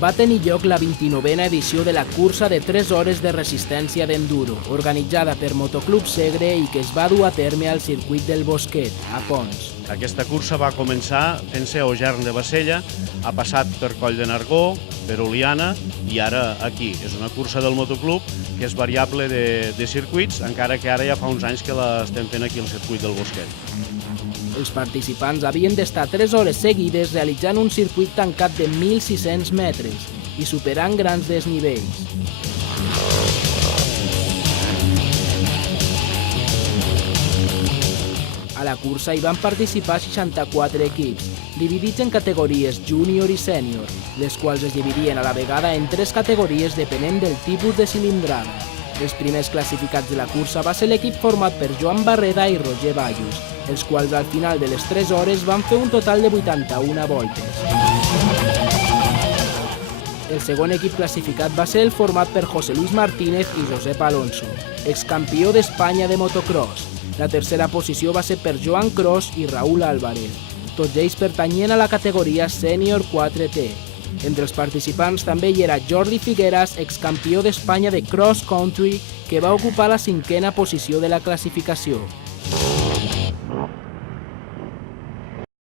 va tenir lloc la 29a edició de la cursa de 3 hores de resistència d'enduro, organitzada per Motoclub Segre i que es va dur a terme al circuit del Bosquet, a Pons. Aquesta cursa va començar fent-se a Ogern de Bassella, ha passat per Coll de Nargó, per Oliana i ara aquí. És una cursa del motoclub que és variable de circuits, encara que ara ja fa uns anys que l'estem fent aquí al circuit del Bosquet. Els participants havien d'estar 3 hores seguides realitzant un circuit tancat de 1.600 metres i superant grans desnivells. A la cursa hi van participar 64 equips, dividits en categories júnior i sènior, les quals es dividien a la vegada en 3 categories depenent del tipus de cilindrada. Els primers classificats de la cursa va ser l'equip format per Joan Barreda i Roger Ballus, els quals al final de les 3 hores van fer un total de 81 voltes. El segon equip classificat va ser el format per José Luis Martínez i Josep Alonso, excampió d'Espanya de motocross. La tercera posició va ser per Joan Cros i Raúl Álvarez. Tots ells pertanyien a la categoria Sènior 4T. Entre els participants també hi era Jordi Figueras, excampió d'Espanya de cross country, que va ocupar la 5a posició de la classificació.